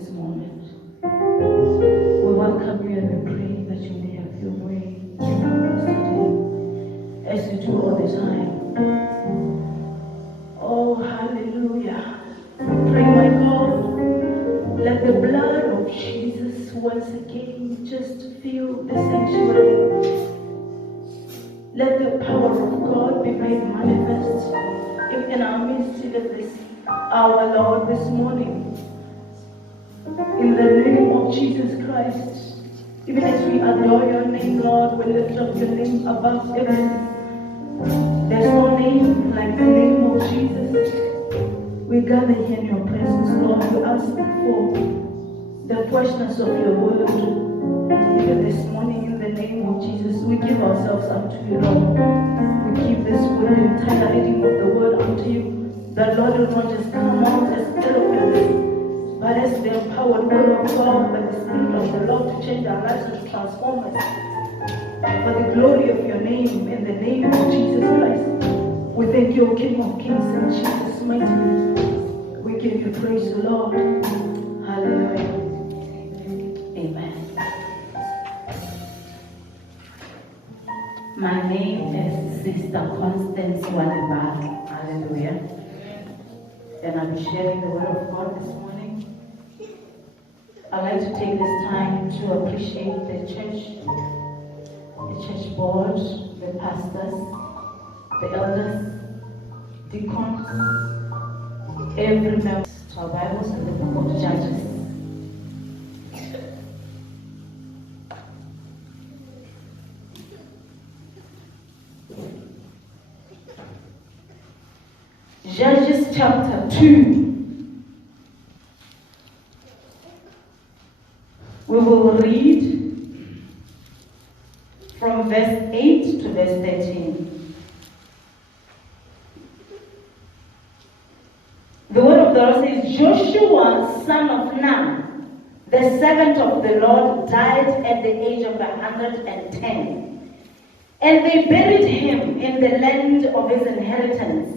this moment. We welcome you and we pray that you may have your way in our midst today, as you do all the time. Oh, hallelujah. We pray, my God, let the blood of Jesus once again just fill the sanctuary. Let the power of God be made manifest in our midst even this hour, Lord, this morning. In the name of Jesus Christ, even as we adore your name, Lord, we lift up your name above everything. There's no name like the name of Jesus. We gather here in your presence, Lord. We ask for the freshness of your word. Even this morning, in the name of Jesus, we give ourselves unto you, Lord. We give this word, the entire reading of the word unto you. That Lord will not just come out as eloquence, but as the empowered word of God by the Spirit of the Lord to change our lives and to transform us. For the glory of your name, in the name of Jesus Christ, we thank you, King of Kings, in Jesus' mighty name. We give you praise, Lord. Hallelujah. Amen. My name is Sister Constance Wadibak. Hallelujah. And I'll be sharing the word of God this morning. I'd like to take this time to appreciate the church board, the pastors, the elders, deacons, every member of our Bibles and the book of Judges. Judges chapter 2. We will read from verse 8 to verse 13. The word of the Lord says, Joshua, son of Nun, the servant of the Lord, died at the age of 110. And they buried him in the land of his inheritance,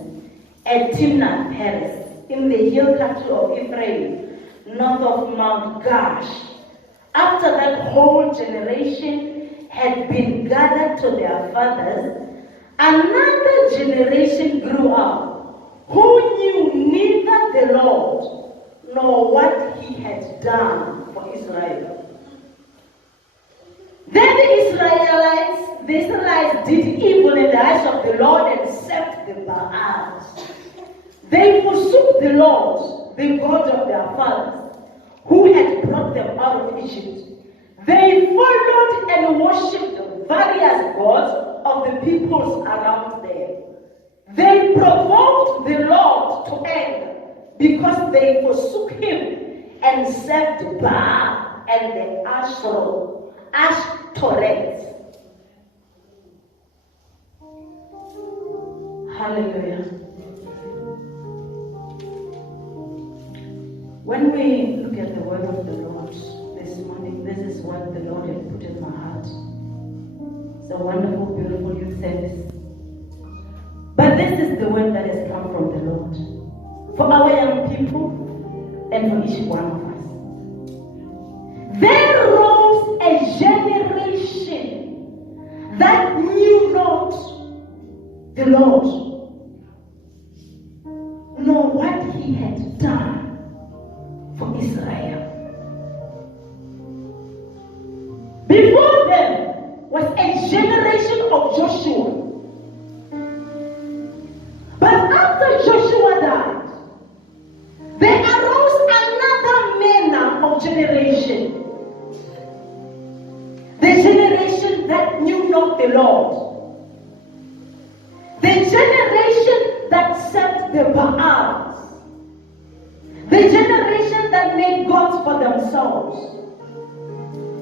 at Timnath-Heres, in the hill country of Ephraim, north of Mount Gash. After that whole generation had been gathered to their fathers, another generation grew up, who knew neither the Lord nor what he had done for Israel. Then the Israelites did evil in the eyes of the Lord and served the Baals. They forsook the Lord, the God of their fathers, who had brought them out of Egypt. They followed and worshipped various gods of the peoples around them. They provoked the Lord to anger because they forsook him and served Baal and the Ashtoreth. Hallelujah. When we look at the word of the Lord this morning, this is what the Lord had put in my heart. It's a wonderful, beautiful youth service. But this is the word that has come from the Lord for our young people and for each one of us. There rose a generation that knew not the Lord, nor what he had done for Israel. Before them was a generation of Joshua. But after Joshua died, there arose another manner of generation. The generation that knew not the Lord. The generation that served the Baals. The generation that made gods for themselves.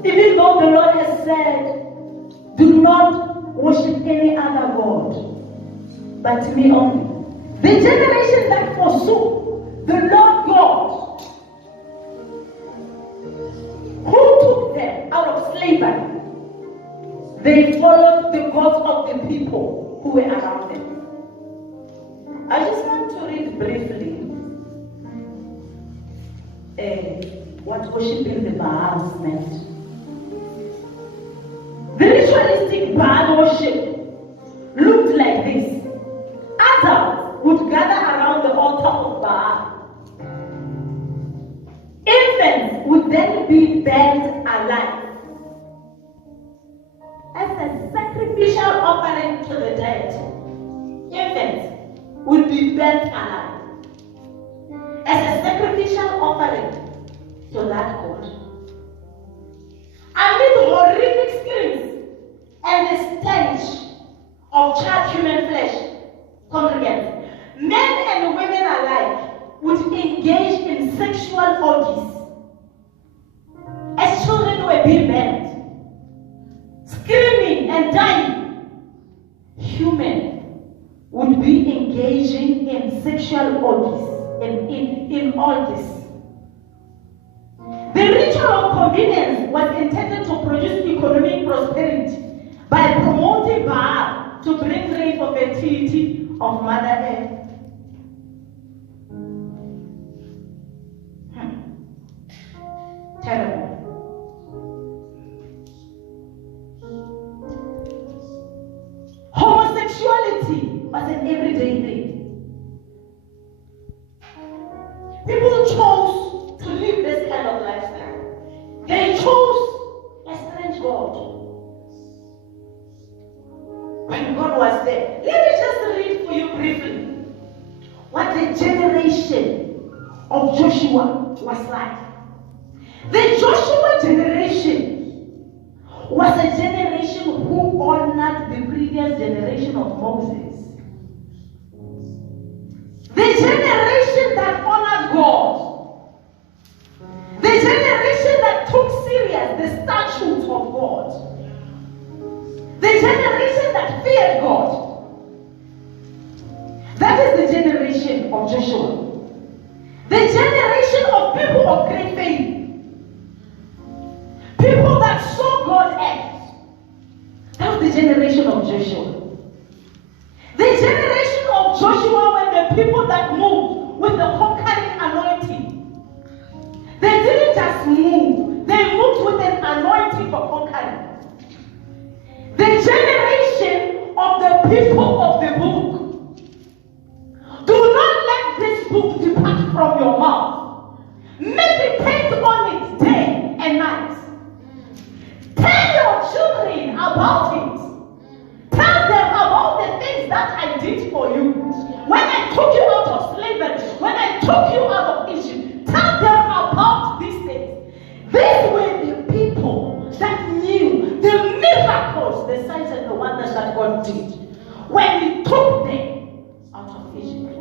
Even though the Lord has said, do not worship any other God, but me only. The generation that forsook the Lord God, who took them out of slavery, they followed the gods of the people who were around them. I just want to read briefly what worshiping the Baals meant. The ritualistic Baal worship looked like this. Adults would gather around the altar of Baal. Infants would then be burned alive as a sacrificial offering to the dead. Infants would be burnt alive as a sacrificial offering to that God. Amid horrific screams and the stench of charred human flesh, congregants, men and women alike would engage in sexual orgies as children were being burned, screaming and dying. Human would be engaging in sexual orgies in all this. The ritual of convenience was intended to produce economic prosperity by promoting Baal to bring rain for fertility of Mother Earth. Terrible. Homosexuality was an everyday thing. People chose to live this kind of lifestyle. They chose a strange God. When God was there, let me just read for you briefly what the generation of Joshua was like. The Joshua generation was a generation who honored the previous generation of Moses. The generation that honored God. The generation that took serious the statutes of God. The generation that feared God. That is the generation of Joshua. The generation of people of great faith. People that saw God act. That was the generation of Joshua. The generation of Joshua were the people that moved with the conquering anointing. They didn't just move, they moved with an anointing for conquering. The generation of the people of the book. Do not let this book depart from your mouth. Meditate on it day and night. Tell your children about it. Tell them about the things that I did for you. When I took you out of slavery, when I took you out of Egypt, tell them about these things. These were the people that knew the miracles, the signs and the wonders that God did when He took them out of Egypt.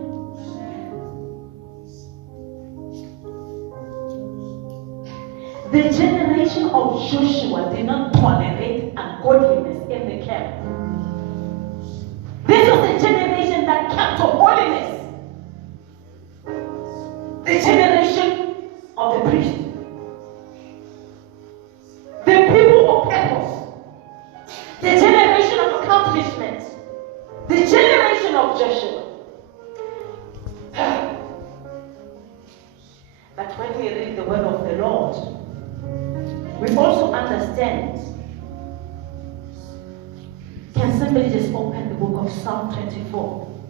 The generation of Joshua did not tolerate ungodliness in the camp. This was the generation that kept to holiness. The generation of the priest. The people of purpose. The generation of accomplishment. The generation of Joshua. But when we read the word of the Lord, we also understand. Can somebody just open the book of Psalm 24?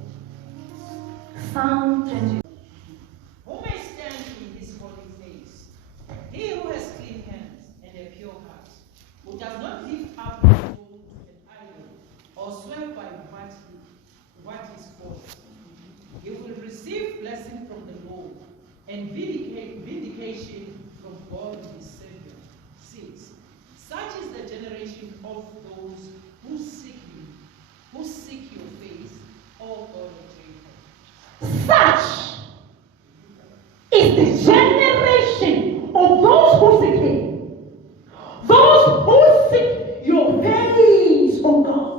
Psalm 24. Who may stand in His holy face? He who has clean hands and a pure heart, who does not lift up his soul to an idol or swear by what is false. He will receive blessing from the Lord and vindication from God his Savior. 6. Such is the generation of those who seek you, who seek your face, O God of Jacob. Such is the generation of those who seek Him. Those who seek your face, O God.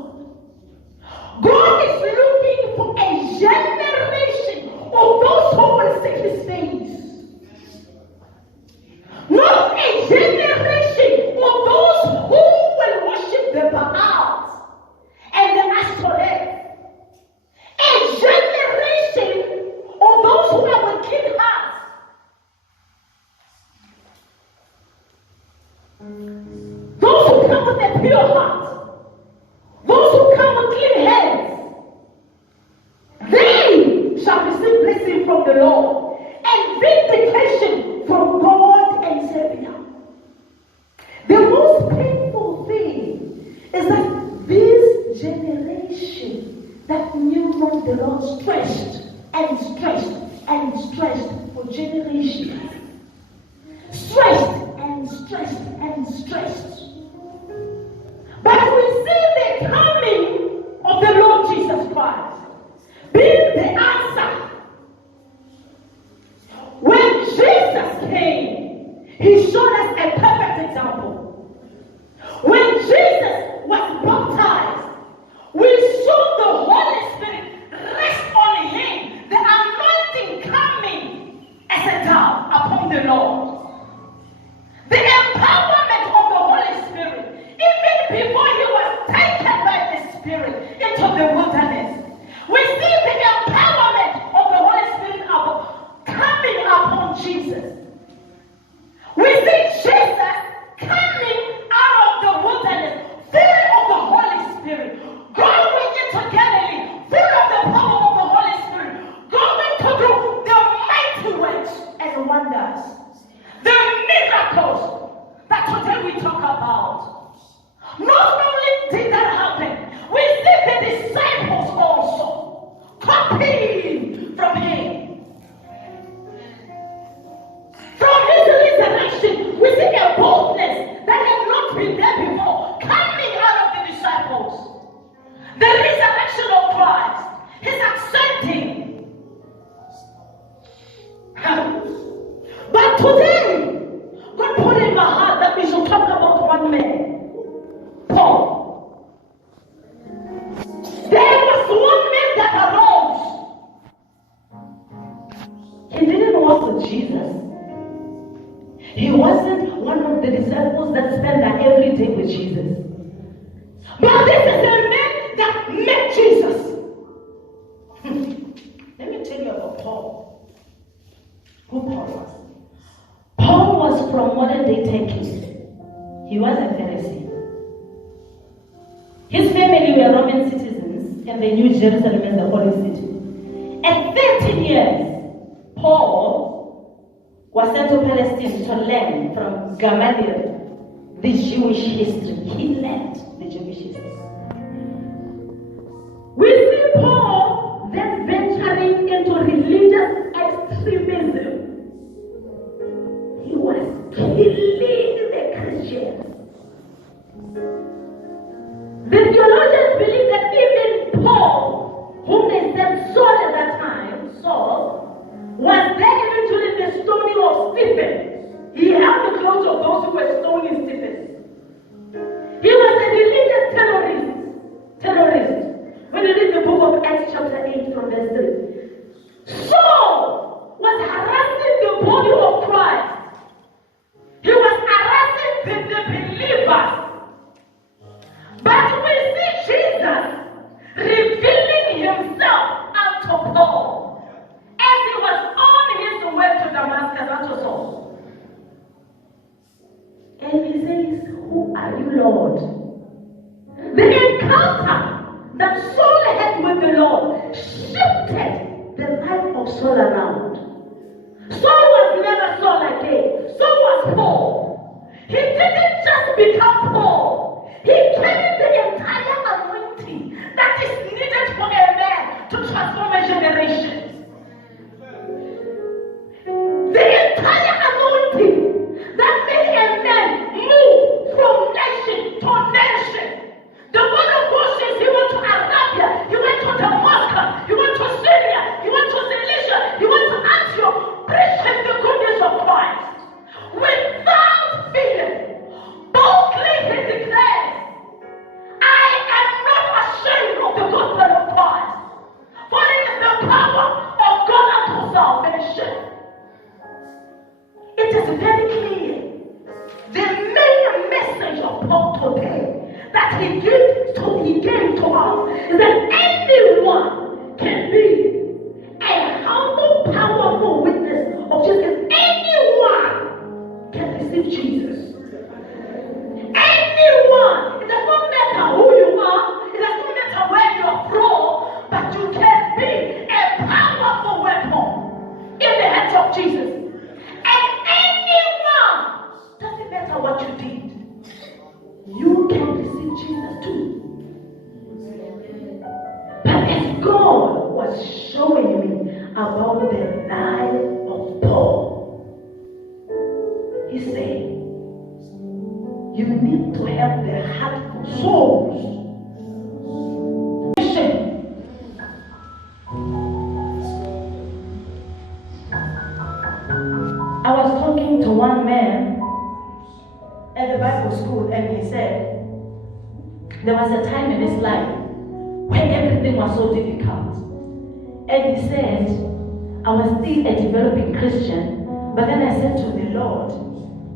God is looking for a generation of those who will seek His face. Those who come with a pure heart, those who come with clean hands, they shall receive blessing from the Lord and vindication from God and Savior. The most painful thing is that this generation that knew not the Lord stretched and stretched and stretched for generations. Stretched and stretched and stretched. But we see the coming of the Lord Jesus Christ being the answer. When Jesus came, he showed us a perfect example. When Jesus was baptized, we saw the Holy Spirit rest on him, the anointing coming as a dove upon the Lord. The empowerment of the Holy Spirit, even before he was taken by the Spirit into the wilderness. We see the empowerment of the Holy Spirit coming upon Jesus. We see Jesus coming out of the wilderness, full of the Holy Spirit, going into Galilee, full of the power of the Holy Spirit, going to do the mighty works and wonders, the miracles that today we talk about. Not only did that happen, we see the disciples also copying from him. From his resurrection, we see a boldness that had not been there before coming out of the disciples. The resurrection of Christ, his accepting. But today, God put in my heart that we should talk about one man, Paul. There was one man that arose. He didn't walk with Jesus. He wasn't one of the disciples that spent their every day with Jesus. But this is a man that met Jesus. Let me tell you about Paul. Who Paul was. Paul was from modern day Turkey. He was a Pharisee. His family were Roman citizens and they knew Jerusalem as the holy city. At 13 years, Paul was sent to Palestine to learn from Gamaliel the Jewish history. He learned the Jewish history. We see Paul then venturing into religious extremism. He was killing the Christians. The theologians believe that even Paul, whom they said Saul at that time, Saul, was there even during the stoning of Stephen. He held the clothes of those who were stoning Stephen. He was a religious terrorist. When you read the book of Acts chapter 8 from verse 3. Saul was harassing the body of Christ. He was harassing the believers. But we see Jesus revealing himself unto Paul as he was on his way to Damascus unto Saul. And he says, "Who are you, Lord?" The encounter that Saul had with the Lord shifted the life of Saul around. Saul was never Saul again. Saul was Paul. He didn't just become Paul. He carried the entire anointing that is needed for a man to transform a generation. The entire anointing that made a man move from nation to nation. The word of God says he went to Arabia, he went to Damascus, he went to Syria, he went to Cilicia, he went to Antioch, preaching the goodness of Christ. Without fear, boldly he declares, "I am not ashamed of the gospel of Christ, for it is the power of God unto salvation." It is very clear. The main message of Paul today that he gave to us is that anyone can be a humble, powerful witness of Jesus. Anyone can receive Jesus. too. But as God was showing me about the life of Paul, He said, you need to have the heart for souls. I was talking to one man at the Bible school, and he said there was a time in his life when everything was so difficult. And he said, I was still a developing Christian, but then I said to the Lord,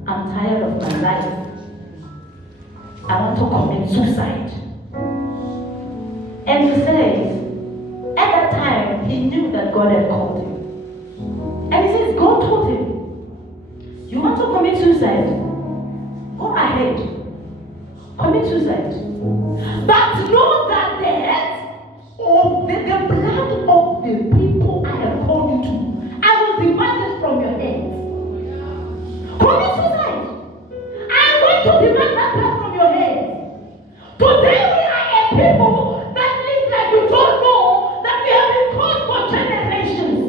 I'm tired of my life. I want to commit suicide. And he says, at that time, he knew that God had called him. And he says, God told him, you want to commit suicide? Go ahead. Commit suicide. But know that the head of the blood of the people I have called you to, I will demand it from your hands. Commit suicide. I am going to demand that blood from your hands. Today we are a people that live like you don't know that we have been called for generations.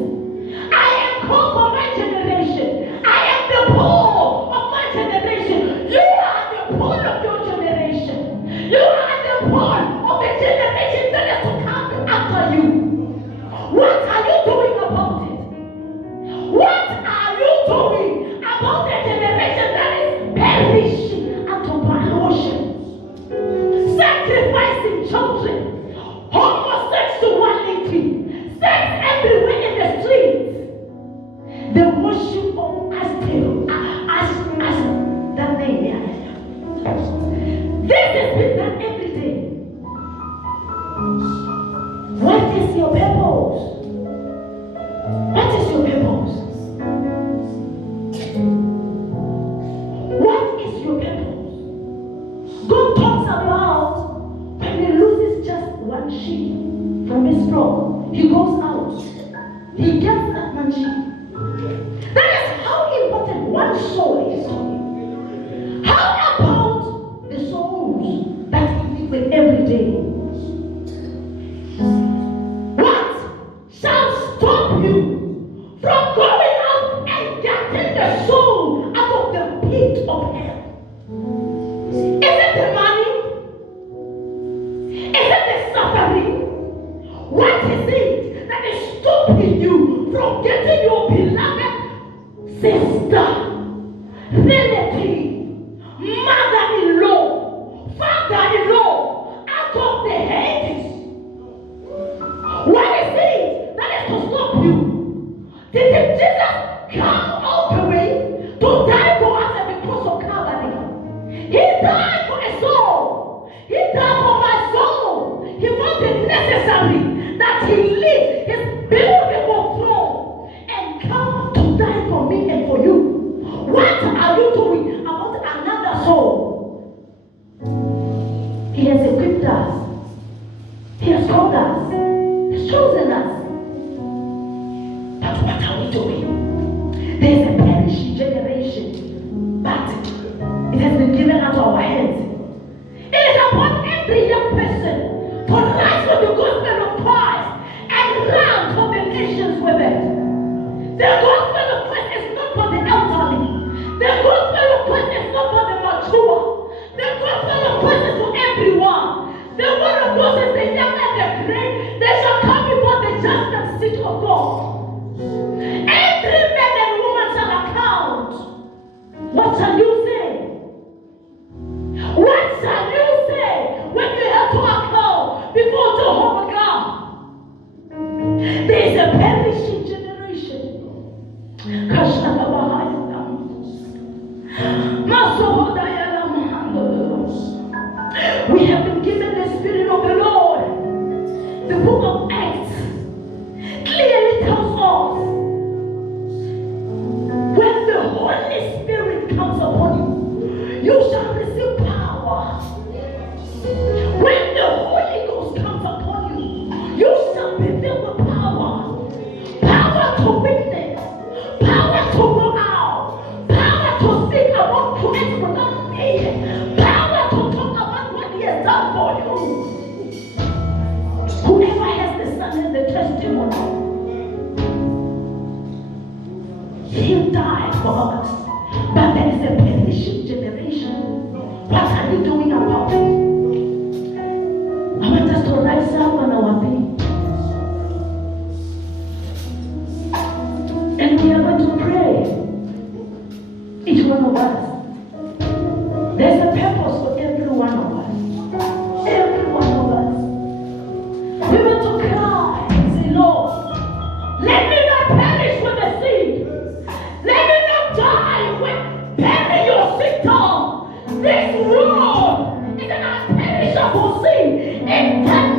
I am called for my generation. I am the Paul of my generation. You are the Paul of your generation. You are the Paul of the generation that is to come after you. What are you doing about it? What are you doing about the generation that is perishing out of our ocean? Sacrificing children, homosexuality, sex everywhere in the streets, the worship of as that name there. This is been done every day. What is your purpose? What is your purpose? What is your purpose? God talks about when he loses just one sheep from his flock, he goes out. He gets that one sheep. That is how important one soul is to him. How about the souls that we live with every day? What shall stop you from going out and getting the soul out of the pit of hell? Is it the money? Is it the suffering? What is it that is stopping you from getting your beloved sister, relative, mother-in-law, father-in-law out of the Hades? What is it that is to stop you? Did Jesus come all the way to die for us at the cross of Calvary? He died for a soul. He died for my soul. He found it necessary that he leave his beautiful throne and come to die for me and for you. What are you doing about another soul? He has equipped us. He has called us. He has chosen us. But what are we doing? There is a perishing generation, but it has been given out of our hands. It is upon every young person to rise for the gospel of Christ and run for the nations with it. The gospel of Christ is not for the elderly. The gospel of Christ is not for the mature. The gospel of Christ is for everyone. The word of God says the young and the great, they shall come before the judgment seat of God. Every man and woman shall account. What shall you say? What shall you say when you have to account before Jehovah God? There is a perishing generation. We have been given the Spirit of the Lord. The book of Acts clearly tells us when the Holy Spirit comes upon you, you shall receive power. When the Holy Ghost comes upon you, you shall be filled with power. Power to witness, power to go out, power to speak about Christ without fear, power to talk about what he has done for for us. But there is a perishing generation. What are you doing about it? I want us to rise up on our feet. And we are going to pray. Each one of us. There's a purpose for every one of us. Every one of us. We want to cry and say, Lord, let me not perish with the seed. Let me not die with bury your seed down. This world is an imperishable seed. It can